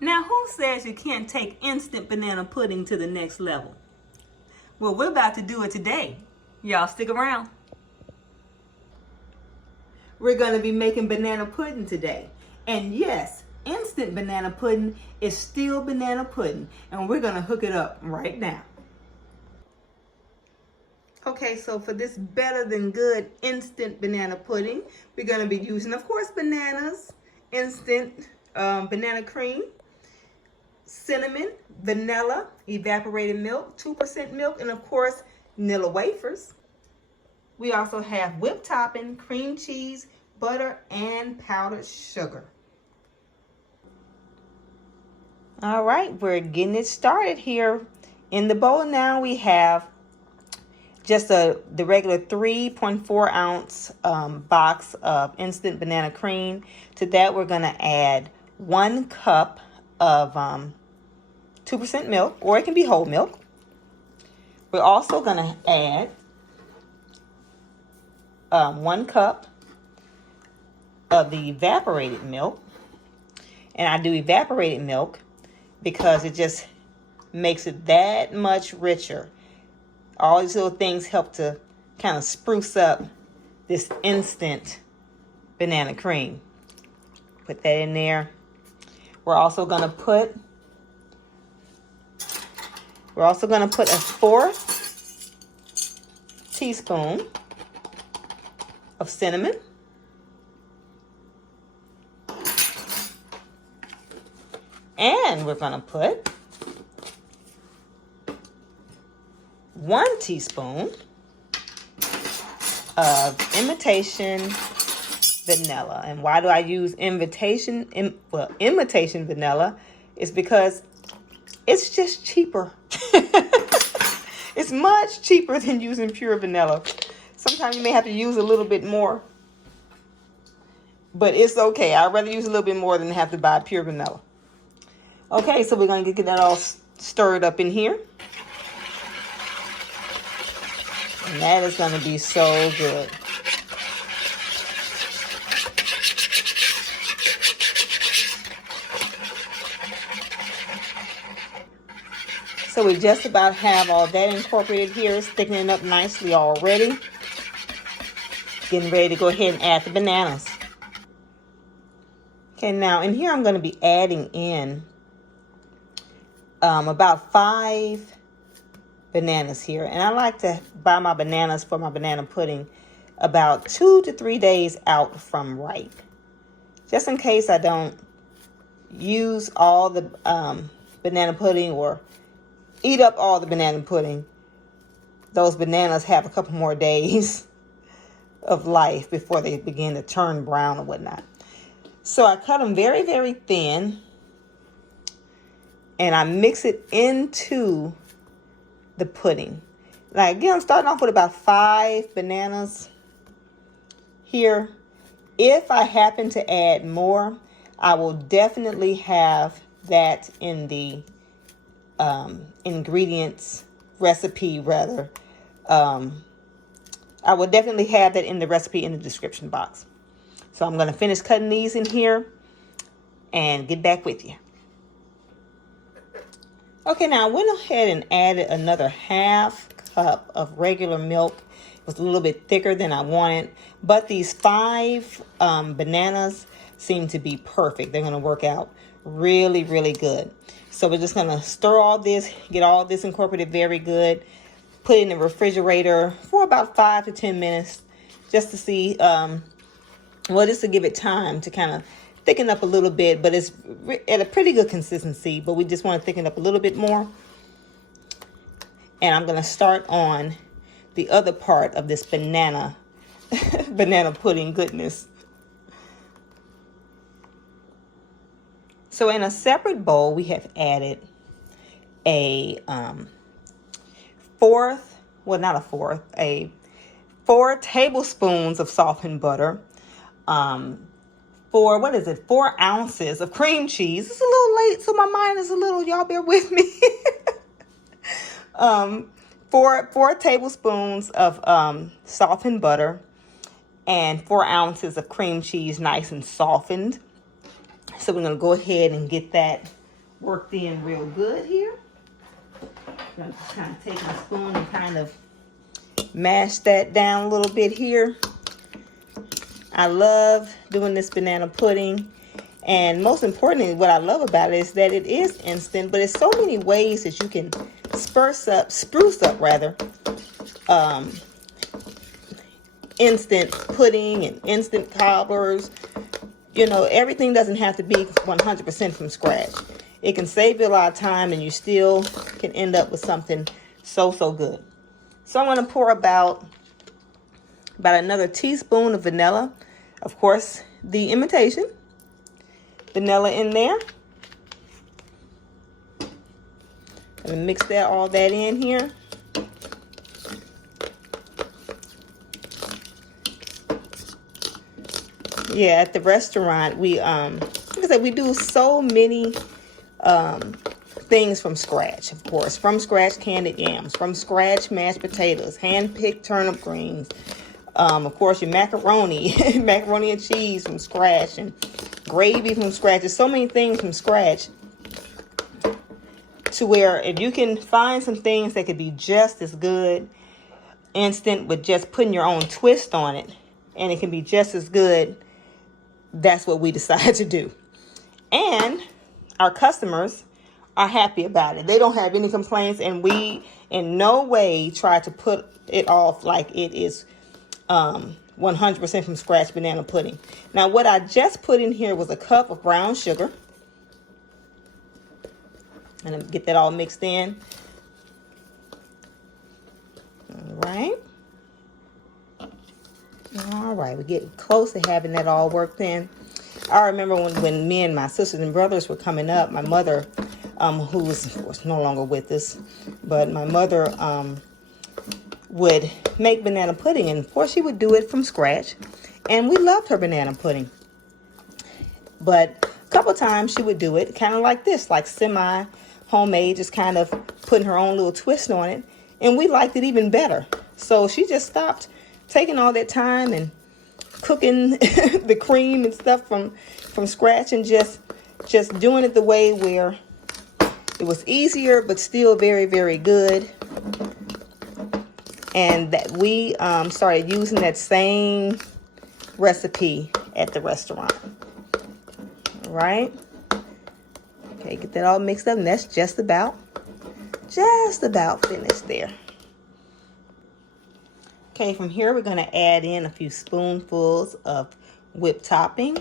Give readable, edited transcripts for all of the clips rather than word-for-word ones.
Now, who says you can't take instant banana pudding to the next level? Well, we're about to do it today. Y'all stick around. We're going to be making banana pudding today. And yes, instant banana pudding is still banana pudding. And we're going to hook it up right now. Okay, so for this better than good instant banana pudding, we're going to be using, of course, bananas, instant banana cream, cinnamon, vanilla, evaporated milk, 2% milk, and of course, vanilla wafers. We also have whipped topping, cream cheese, butter, and powdered sugar. All right, we're getting it started here. In the bowl now we have just the regular 3.4 ounce box of instant banana cream. To that we're going to add 1 cup of 2% milk, or it can be whole milk. We're also going to add 1 cup of the evaporated milk. And I do evaporated milk because it just makes it that much richer. All these little things help to kind of spruce up this instant banana cream. Put that in there. We're also going to put a 1/4 teaspoon of cinnamon. And we're going to put 1 teaspoon of imitation vanilla. And why do I use imitation vanilla? It's because it's just cheaper. It's much cheaper than using pure vanilla. Sometimes you may have to use a little bit more, but it's okay. I'd rather use a little bit more than have to buy pure vanilla. Okay, so we're going to get that all stirred up in here. And that is going to be so good. So we just about have all that incorporated here. It's thickening up nicely already. Getting ready to go ahead and add the bananas. Okay, now in here I'm going to be adding in about 5 bananas here. And I like to buy my bananas for my banana pudding about 2 to 3 days out from ripe. Just in case I don't use all the banana pudding or eat up all the banana pudding. Those bananas have a couple more days of life before they begin to turn brown or whatnot. So I cut them very, very thin. And I mix it into the pudding. Now again, I'm starting off with about 5 bananas here. If I happen to add more, I will definitely have that in the ingredients recipe rather. I will definitely have that in the recipe in the description box. So I'm going to finish cutting these in here and get back with you. Okay, now I went ahead and added another 1/2 cup of regular milk. It was a little bit thicker than I wanted, but these 5 bananas seem to be perfect. They're going to work out really, really good. So we're just going to stir all this, get all this incorporated very good, put it in the refrigerator for about 5 to 10 minutes just to see, just to give it time to kind of thicken up a little bit, but it's at a pretty good consistency, but we just want to thicken up a little bit more. And I'm going to start on the other part of this banana pudding goodness. So in a separate bowl, we have added a 4 tablespoons of softened butter, 4 ounces of cream cheese. It's a little late, so my mind is a little, y'all bear with me. 4 tablespoons of softened butter and 4 ounces of cream cheese, nice and softened. So we're going to go ahead and get that worked in real good here. I'm going to kind of take my spoon and kind of mash that down a little bit here. I love doing this banana pudding. And most importantly, what I love about it is that it is instant, but it's so many ways that you can spruce up instant pudding and instant cobblers. You know, everything doesn't have to be 100% from scratch. It can save you a lot of time and you still can end up with something so good. So I'm going to pour about another teaspoon of vanilla. Of course, the imitation vanilla in there. Gonna mix all that in here. Yeah, at the restaurant, we like I said, we do so many things from scratch. Of course, from scratch candied yams, from scratch mashed potatoes, hand-picked turnip greens. Of course, your macaroni, macaroni and cheese from scratch, and gravy from scratch. There's so many things from scratch to where if you can find some things that could be just as good instant with just putting your own twist on it, and it can be just as good, that's what we decide to do. And our customers are happy about it. They don't have any complaints, and we in no way try to put it off like it is 100% from scratch banana pudding. Now, what I just put in here was a cup of brown sugar. And I'm get that all mixed in. All right, we're getting close to having that all worked in. I remember when me and my sisters and brothers were coming up, my mother, who was no longer with us, but my mother would make banana pudding, and of course she would do it from scratch, and we loved her banana pudding. But a couple times she would do it kind of like this, like semi homemade, just kind of putting her own little twist on it, and we liked it even better. So she just stopped taking all that time and cooking the cream and stuff from scratch, and just doing it the way where it was easier but still very good. And that we started using that same recipe at the restaurant. All right. Okay, get that all mixed up, and that's just about finished there. Okay, from here we're going to add in a few spoonfuls of whipped topping.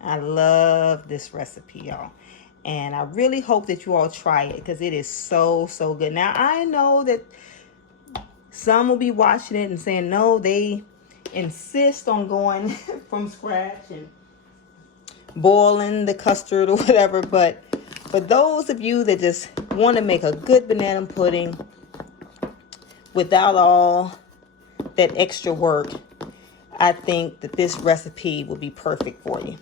I love this recipe, y'all. And I really hope that you all try it, because it is so good. Now, I know that some will be watching it and saying, no, they insist on going from scratch and boiling the custard or whatever. But for those of you that just want to make a good banana pudding without all that extra work, I think that this recipe will be perfect for you.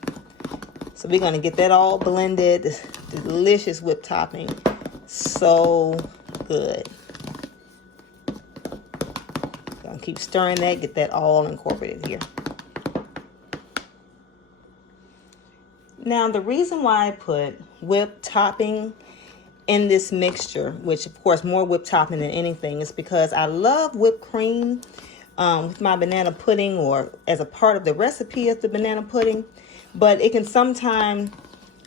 So we're going to get that all blended. This delicious whipped topping. So good. Going to keep stirring that. Get that all incorporated here. Now, the reason why I put whipped topping in this mixture, which of course more whipped topping than anything, is because I love whipped cream with my banana pudding, or as a part of the recipe of the banana pudding. But it can sometimes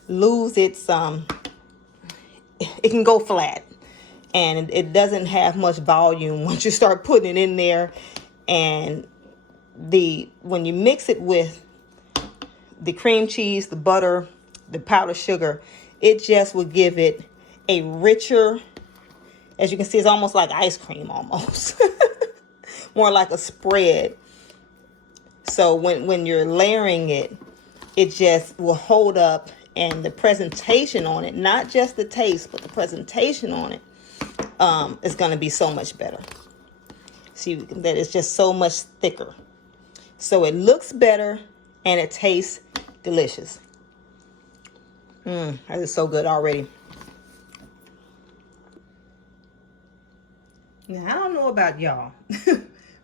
lose its, it can go flat, and it doesn't have much volume once you start putting it in there. And when you mix it with the cream cheese, the butter, the powdered sugar, it just will give it a richer, as you can see, it's almost like ice cream almost. More like a spread. So when you're layering it, it just will hold up, and the presentation on it, not just the taste, but the presentation on it is going to be so much better. See that it's just so much thicker. So it looks better and it tastes delicious. That is so good already. Now, I don't know about y'all,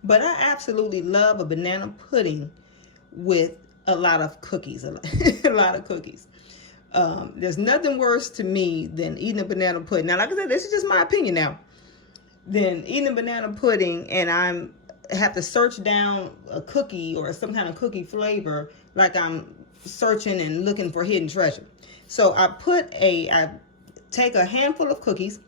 but I absolutely love a banana pudding with a lot of cookies, a lot of cookies. There's nothing worse to me than eating a banana pudding. Now, like I said, this is just my opinion now. Than eating a banana pudding and have to search down a cookie or some kind of cookie flavor like I'm searching and looking for hidden treasure. So I take a handful of cookies,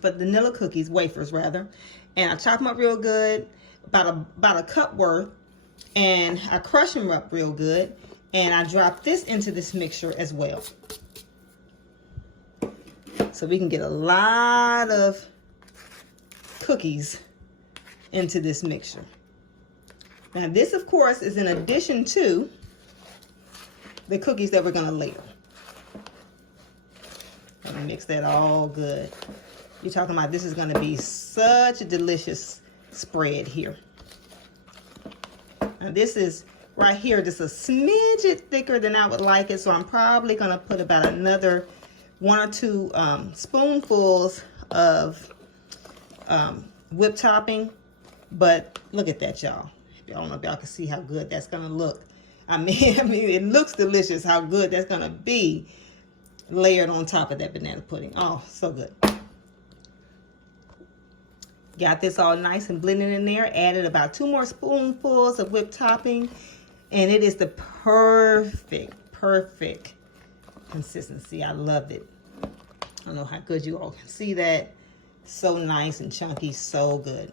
but vanilla cookies, wafers rather, and I chop them up real good, about a cup worth, and I crush them up real good, and I drop this into this mixture as well. So we can get a lot of cookies into this mixture. Now this, of course, is in addition to the cookies that we're going to layer. Let me mix that all good. You're talking about this is going to be such a delicious spread here. Now this is right here just a smidget thicker than I would like it, so I'm probably going to put about another 1 or 2 spoonfuls of whipped topping. But look at that, y'all. I don't know if y'all can see how good that's gonna look. I mean, it looks delicious. How good that's gonna be layered on top of that banana pudding. Oh, so good. Got this all nice and blended in there. Added about 2 more spoonfuls of whipped topping, and it is the perfect consistency. I love it. I don't know how good you all can see that. So nice and chunky, so good.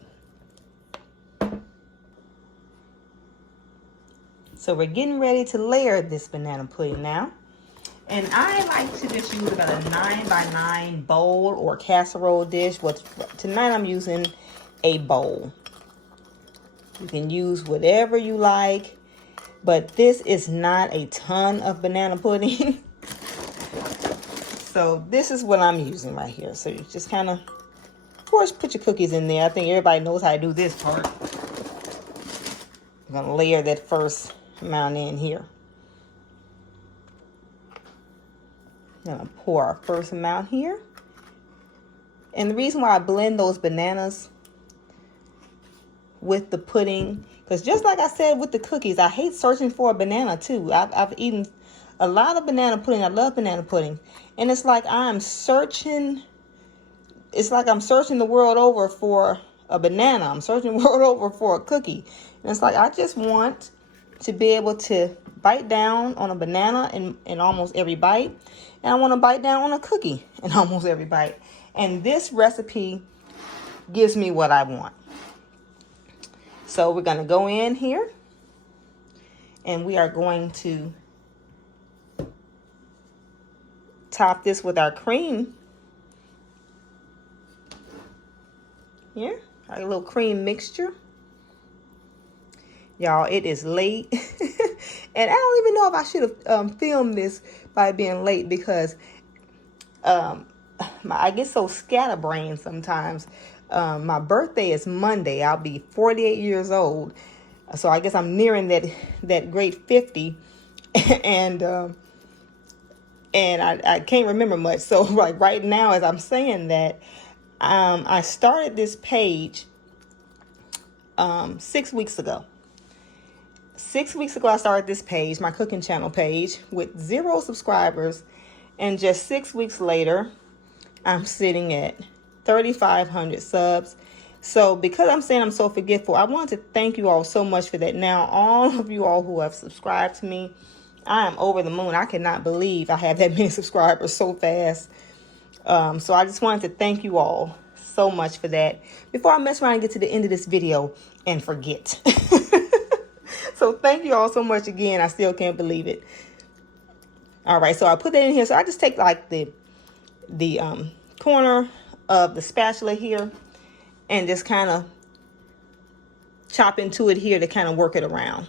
So we're getting ready to layer this banana pudding now. And I like to just use about a 9x9 bowl or casserole dish. Tonight I'm using a bowl. You can use whatever you like, but this is not a ton of banana pudding. So this is what I'm using right here. So you just kind of course, put your cookies in there. I think everybody knows how to do this part. I'm going to layer that first amount in here. I'm going to pour our first amount here. And the reason why I blend those bananas with the pudding, because just like I said with the cookies, I hate searching for a banana too. I've eaten a lot of banana pudding. I love banana pudding. And it's like I'm searching the world over for a banana. I'm searching the world over for a cookie. And it's like I just want to be able to bite down on a banana in almost every bite. And I want to bite down on a cookie in almost every bite. And this recipe gives me what I want. So we're going to go in here. And we are going to top this with our cream. Here, our little cream mixture. Y'all, it is late. And I don't even know if I should have filmed this by being late because I get so scatterbrained sometimes. My birthday is Monday. I'll be 48 years old. So I guess I'm nearing that great 50. And I can't remember much. So like right now as I'm saying that, I started this page 6 weeks ago. 6 weeks ago, I started this page, my cooking channel page, with 0 subscribers. And just 6 weeks later, I'm sitting at 3,500 subs. So because I'm saying I'm so forgetful, I want to thank you all so much for that. Now, all of you all who have subscribed to me, I am over the moon. I cannot believe I have that many subscribers so fast. So I just wanted to thank you all so much for that. Before I mess around and get to the end of this video and forget. So thank you all so much again. I still can't believe it. All right, so I put that in here. So I just take like the corner of the spatula here and just kind of chop into it here to kind of work it around.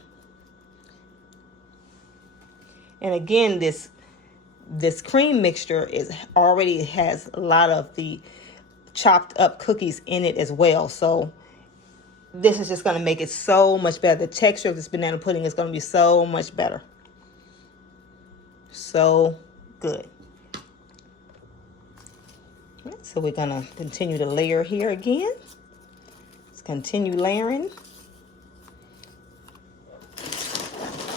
And again, this cream mixture already has a lot of the chopped up cookies in it as well. So this is just going to make it so much better. The texture of this banana pudding is going to be so much better. So good. So we're going to continue to layer here again. Let's continue layering.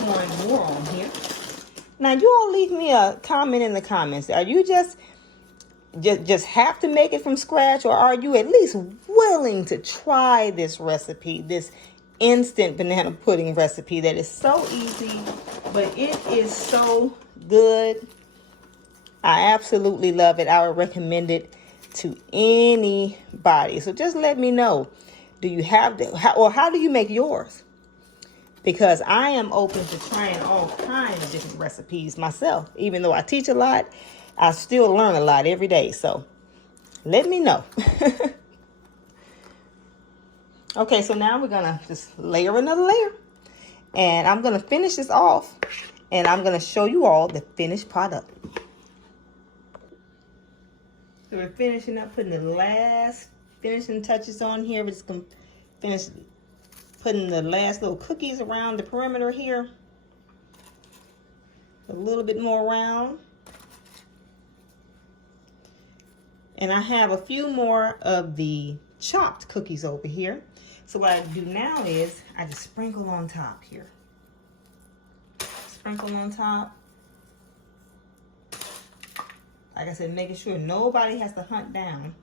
pouring more on here. Now, you all leave me a comment in the comments. Are you just have to make it from scratch, or are you at least willing to try this recipe, this instant banana pudding recipe that is so easy, but it is so good? I absolutely love it. I would recommend it to anybody. So just let me know. Do you have how do you make yours? Because I am open to trying all kinds of different recipes myself. Even though I teach a lot, I still learn a lot every day. So let me know. Okay, so now we're gonna just layer another layer. And I'm gonna finish this off, and I'm gonna show you all the finished product. So we're finishing up, putting the last finishing touches on here. We're just gonna finish putting the last little cookies around the perimeter here. A little bit more around. And I have a few more of the chopped cookies over here. So what I do now is I just sprinkle on top here. Sprinkle on top. Like I said, making sure nobody has to hunt down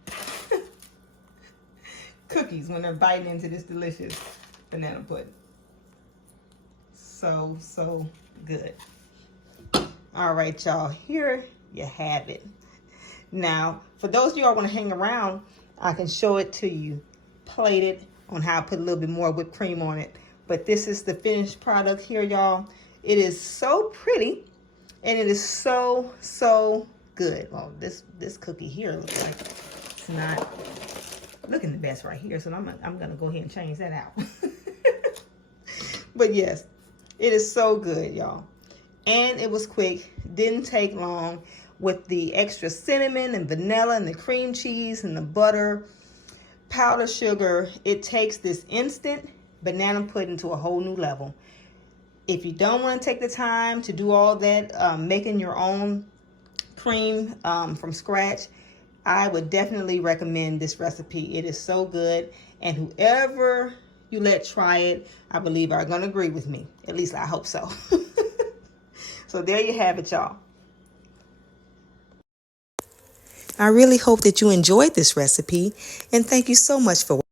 cookies when they're biting into this delicious banana pudding. So, so good. All right, y'all, here you have it. Now, for those of you who want to hang around, I can show it to you plated on how I put a little bit more whipped cream on it. But this is the finished product here, y'all. It is so pretty, and it is so, so good. Well, this cookie here looks like it's not looking the best right here, so I'm gonna go ahead and change that out. But yes, it is so good, y'all. And it was quick, didn't take long. With the extra cinnamon and vanilla and the cream cheese and the butter, powdered sugar, it takes this instant banana pudding to a whole new level. If you don't want to take the time to do all that, making your own cream from scratch, I would definitely recommend this recipe. It is so good, and whoever you let try it, I believe are going to agree with me. At least I hope so. So there you have it, y'all. I really hope that you enjoyed this recipe, and thank you so much for watching.